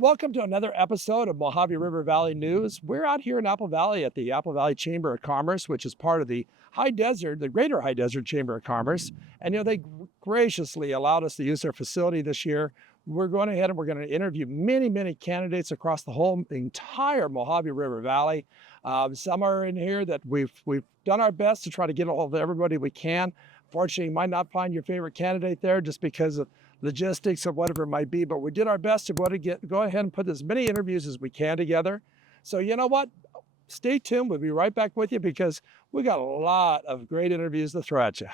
welcome to another episode of Mojave River Valley News. We're out here in Apple Valley at the Apple Valley Chamber of Commerce, which is part of the High Desert, the Greater High Desert Chamber of Commerce. And they graciously allowed us to use their facility this year. We're going ahead and we're going to interview many candidates across the entire Mojave River Valley. Some are in here that we've done our best to try to get a hold of everybody we can. Fortunately, you might not find your favorite candidate there just because of logistics or whatever it might be, but we did our best to go ahead and put as many interviews as we can together. So you know what? Stay tuned. We'll be right back with you because we got a lot of great interviews to throw at you.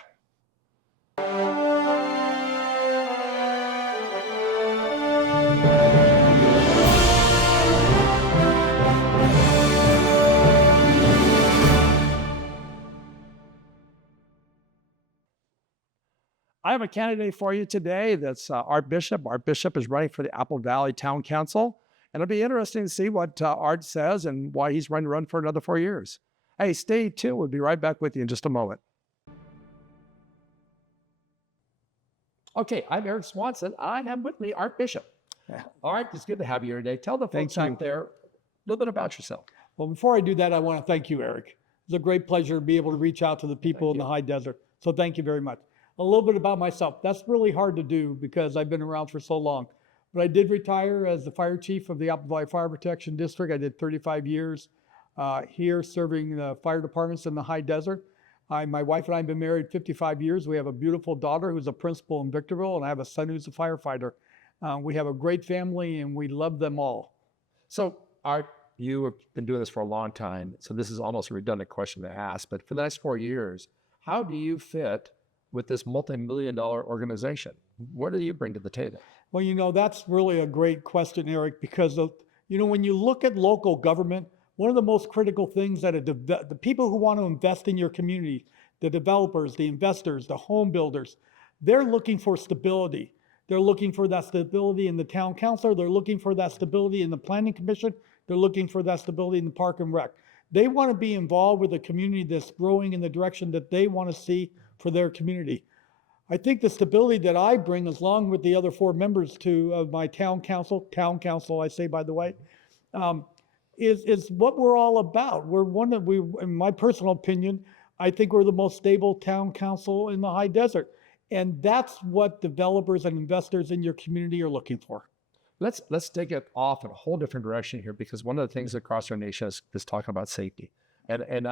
I have a candidate for you today that's Art Bishop. Art Bishop is running for the Apple Valley Town Council. And it'll be interesting to see what Art says and why he's going to run for another 4 years. Hey, stay tuned. We'll be right back with you in just a moment. Okay, I'm Eric Swanson. I have with me Art Bishop. Art, it's good to have you here today. Tell the folks out there a little bit about yourself. Well, before I do that, I want to thank you, Eric. It's a great pleasure to be able to reach out to the people in the high desert. So thank you very much. A little bit about myself. That's really hard to do because I've been around for so long. But I did retire as the fire chief of the Apple Valley Fire Protection District. I did 35 years here serving the fire departments in the high desert. My wife and I have been married 55 years. We have a beautiful daughter who's a principal in Victorville, and I have a son who's a firefighter. We have a great family, and we love them all. So, Art, you have been doing this for a long time, so this is almost a redundant question to ask, but for the next 4 years, how do you fit with this multi-million-dollar organization? What do you bring to the table? Well, that's really a great question, Eric, because when you look at local government, one of the most critical things that the people who want to invest in your community, the developers, the investors, the home builders, they're looking for stability. They're looking for that stability in the town council. They're looking for that stability in the planning commission. They're looking for that stability in the park and rec. They want to be involved with a community that's growing in the direction that they want to see for their community. I think the stability that I bring, along with the other 4 members of my town council, I say, by the way, is what we're all about. In my personal opinion, I think we're the most stable town council in the high desert. And that's what developers and investors in your community are looking for. Let's take it off in a whole different direction here, because one of the things across our nation is talking about safety. And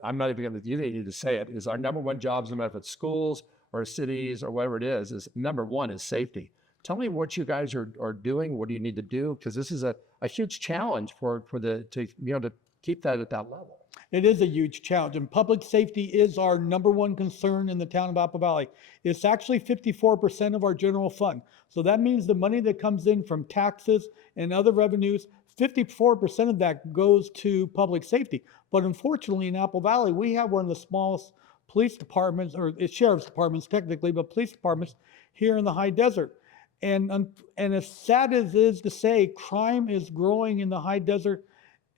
I'm not even going to, you need to say it, is our number one jobs, no matter if it's schools or cities or whatever it is number one is safety. Tell me what you guys are doing. What do you need to do? Because this is a huge challenge to keep that at that level. It is a huge challenge, and public safety is our number one concern in the town of Apple Valley. It's actually 54% of our general fund. So that means the money that comes in from taxes and other revenues, 54% of that goes to public safety. But unfortunately in Apple Valley, we have one of the smallest police departments, or sheriff's departments technically, but police departments here in the high desert. And as sad as it is to say, crime is growing in the high desert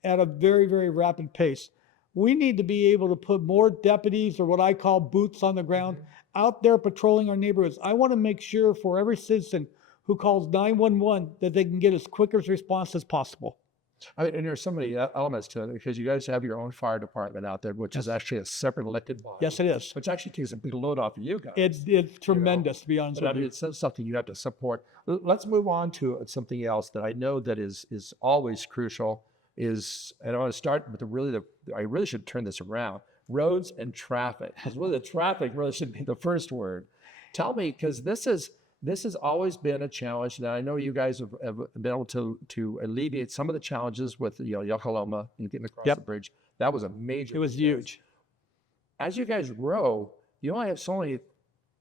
at a very, very rapid pace. We need to be able to put more deputies, or what I call boots on the ground, out there patrolling our neighborhoods. I want to make sure for every citizen who calls 911 that they can get as quick a response as possible. I mean, and there's so many elements to it, because you guys have your own fire department out there, which is actually a separate elected body. Yes, it is. Which actually takes a big load off of you guys. It's tremendous, to be honest with you. It's something you have to support. Let's move on to something else that I know that is always crucial. And I want to start with I really should turn this around. Roads and traffic. Because really the traffic really should be the first word. Tell me, because this has always been a challenge. Now I know you guys have been able to alleviate some of the challenges with Yucca and getting across the bridge. That was a major. It was huge. As you guys grow, you only have so many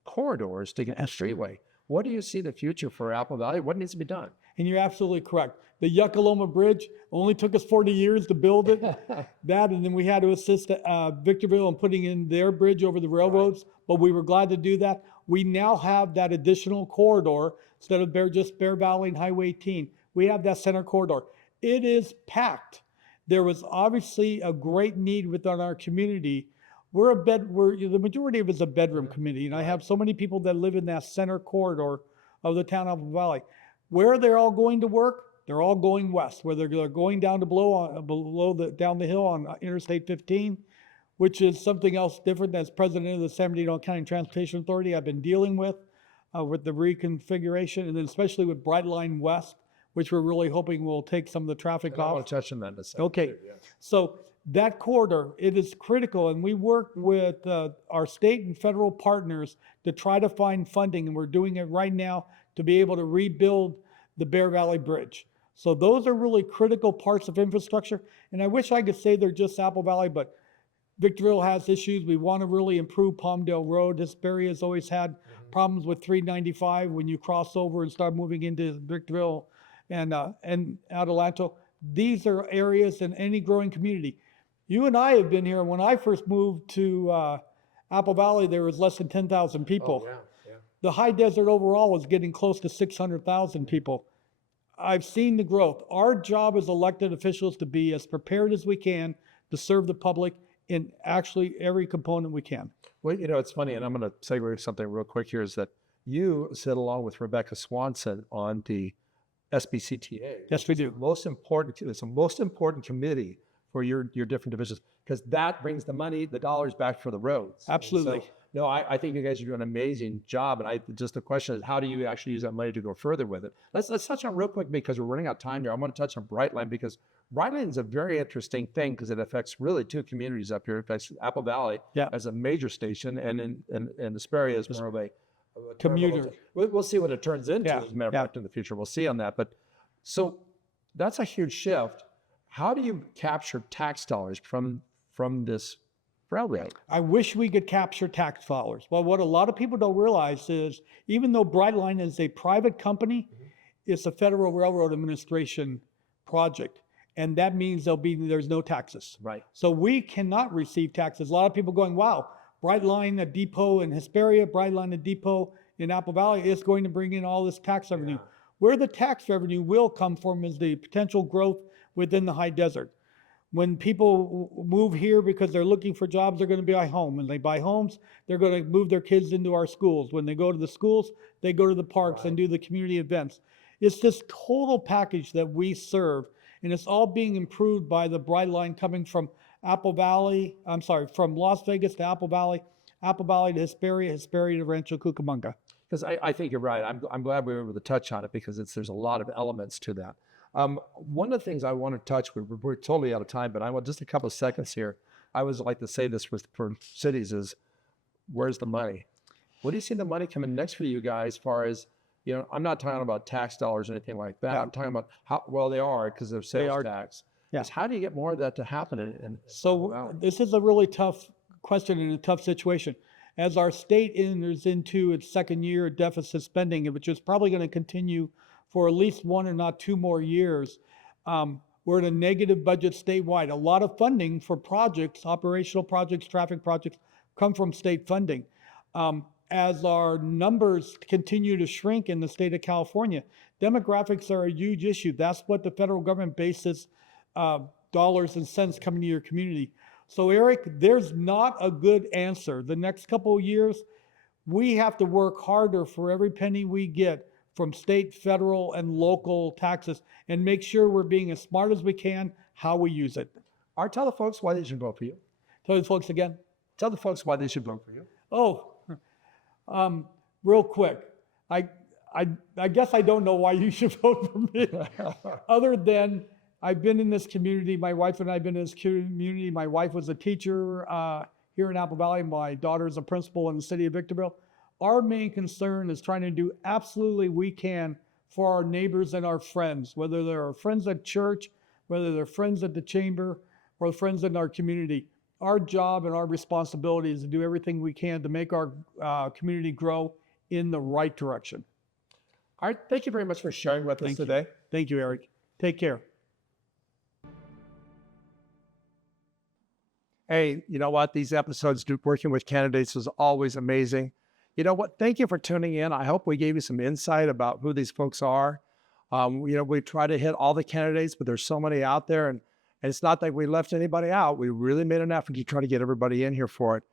corridors to get a streetway. What do you see the future for Apple Valley? What needs to be done? And you're absolutely correct. The Yucca Bridge only took us 40 years to build it. And then we had to assist Victorville in putting in their bridge over the railroads, but we were glad to do that. We now have that additional corridor instead of just Bear Valley and Highway 18. We have that center corridor. It is packed. There was obviously a great need within our community. The majority of it is a bedroom community, and I have so many people that live in that center corridor of the town of Apple Valley. Where they're all going to work, They're all going west, whether they're going down to down the hill on Interstate 15, which is something else different. As president of the San Bernardino County Transportation Authority, I've been dealing with the reconfiguration, and then especially with Brightline West, which we're really hoping will take some of the traffic And I off. want to touch on that in a second. Okay, too, yeah. so that corridor, it is critical, and we work with our state and federal partners to try to find funding, and we're doing it right now to be able to rebuild the Bear Valley Bridge. So those are really critical parts of infrastructure, and I wish I could say they're just Apple Valley, but Victorville has issues. We want to really improve Palmdale Road. This area has always had problems with 395 when you cross over and start moving into Victorville and Adelanto. These are areas in any growing community. You and I have been here. When I first moved to Apple Valley, there was less than 10,000 people. Oh, yeah. The high desert overall was getting close to 600,000 people. I've seen the growth. Our job as elected officials to be as prepared as we can to serve the public in actually every component we can. Well, it's funny, and I'm going to segue something real quick here, is that you sit along with Rebecca Swanson on the SBCTA. Yes, we do. It's the most important committee for your different divisions, because that brings the money, the dollars back for the roads. Absolutely. So, no, I think you guys are doing an amazing job, and just the question is, how do you actually use that money to go further with it? Let's touch on real quick, because we're running out of time here. I want to touch on Brightline, because Brightline is a very interesting thing, because it affects really two communities up here. It affects Apple Valley as a major station, and in Hesperia as more of a commuter. We'll see what it turns into, as a matter of fact, in the future. We'll see on that. But so that's a huge shift. How do you capture tax dollars from this railroad? I wish we could capture tax dollars. Well, what a lot of people don't realize is, even though Brightline is a private company, it's a Federal Railroad Administration project. And that means there's no taxes. Right. So we cannot receive taxes. A lot of people going, wow, Brightline, a depot in Hesperia, Brightline, a depot in Apple Valley is going to bring in all this tax revenue. Yeah. Where the tax revenue will come from is the potential growth within the high desert. When people move here because they're looking for jobs, they're going to buy home. When they buy homes, they're going to move their kids into our schools. When they go to the schools, they go to the parks and do the community events. It's this total package that we serve, and it's all being improved by the Brightline coming from from Las Vegas to Apple Valley to Hesperia, Hesperia to Rancho Cucamonga. Because I think you're right. I'm glad we were able to touch on it, because there's a lot of elements to that. One of the things I want to touch, we're totally out of time, but I want just a couple of seconds here. I always like to say this for cities is, where's the money? What do you see the money coming next for you guys, as far as, I'm not talking about tax dollars or anything like that. I'm talking about how, well, they are, because of sales tax. Yeah. How do you get more of that to happen? So this is a really tough question and a tough situation. As our state enters into its second year of deficit spending, which is probably going to continue for at least 1 or not 2 more years, we're in a negative budget statewide. A lot of funding for projects, operational projects, traffic projects, come from state funding. As our numbers continue to shrink in the state of California, demographics are a huge issue. That's what the federal government bases dollars and cents coming to your community. So Eric, there's not a good answer. The next couple of years, we have to work harder for every penny we get from state, federal, and local taxes, and make sure we're being as smart as we can how we use it. Tell the folks why they should vote for you. Tell the folks again. Tell the folks why they should vote for you. Real quick. I guess I don't know why you should vote for me, other than I've been in this community. My wife and I have been in this community. My wife was a teacher here in Apple Valley. My daughter is a principal in the city of Victorville. Our main concern is trying to do absolutely we can for our neighbors and our friends, whether they're our friends at church, whether they're friends at the chamber, or friends in our community. Our job and our responsibility is to do everything we can to make our community grow in the right direction. All right. Thank you very much for sharing with us today. Thank you, Eric. Take care. Hey, you know what? These episodes, working with candidates, is always amazing. You know what? Thank you for tuning in. I hope we gave you some insight about who these folks are. We try to hit all the candidates, but there's so many out there, and it's not that we left anybody out. We really made an effort to try to get everybody in here for it.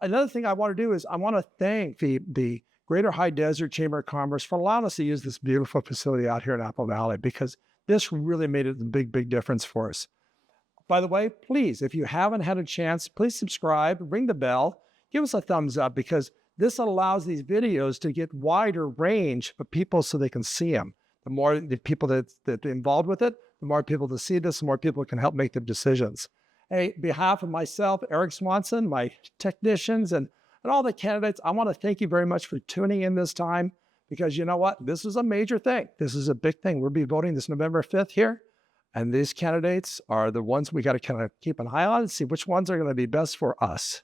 Another thing I want to do is I want to thank the Greater High Desert Chamber of Commerce for allowing us to use this beautiful facility out here in Apple Valley, because This really made it a big, big difference for us. By the way, please, if you haven't had a chance, please subscribe, ring the bell, give us a thumbs up because this allows these videos to get wider range of people so they can see them. The more the people that are involved with it, the more people to see this, the more people can help make the decisions. Hey, on behalf of myself, Eric Swanson, my technicians, and all the candidates, I want to thank you very much for tuning in this time because you know what? This is a major thing. This is a big thing. We'll be voting this November 5th here. And these candidates are the ones we got to kind of keep an eye on and see which ones are going to be best for us.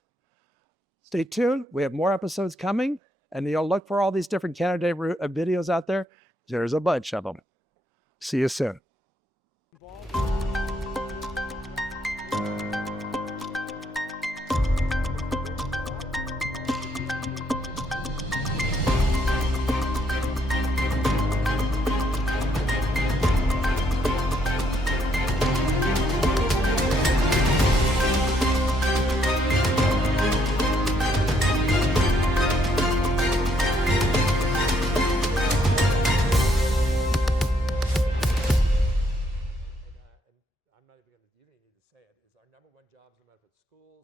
Stay tuned. We have more episodes coming, and you'll look for all these different candidate videos out there. There's a bunch of them. See you soon. I'm not even going to, you didn't need to say it, is our number one job, no matter if it's schools,